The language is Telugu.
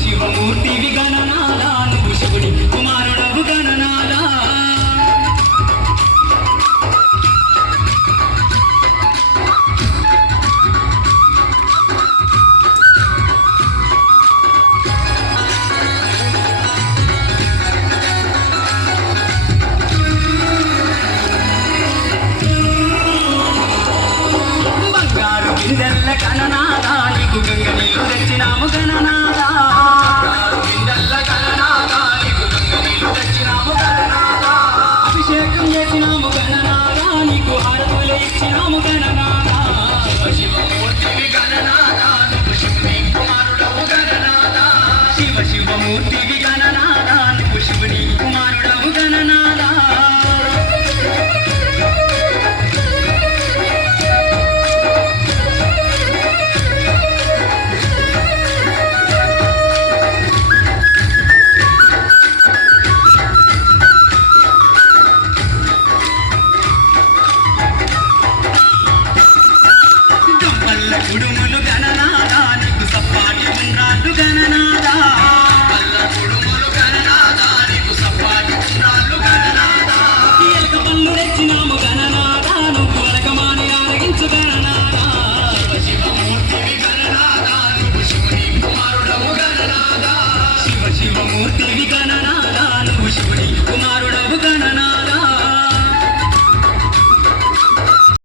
శివమూర్తివి గణనాదా నువ్వు శివుని కుమారుడవు గణనాదా బంగారు గిందెల్ల గణనాదా నీకు గంగ నీళ్ళు తెచ్చినాము గణనాదా అభిషేకం చేసినాము గణనాదా నీకు హారతులు ఇచ్చినాము గణనాదా శివమూర్తివి గణనాదా నువ్వు శివుని కుమారుడవు గణనాదా శివమూర్తివి గణనాదా నువ్వు శివుని కుమారుడవు గణనాదా కుడుములు గణనాదా నీకు సప్పాటి ఉండ్రాళ్ళు గణనాదా పల్ల కుడుములు గణనాదా నీకు సప్పాటి ఉండ్రాళ్ళు గణనాదా ఎలక పళ్ళు తెచ్చినాము గణనాదా నువ్వు అలకమాని ఆరగించు గణనాదా శివమూర్తివి గణనాదా నువ్వు శివుని కుమారుడవు గణనాదా శివమూర్తివి గణనాదా నువ్వు శివుని కుమారుడు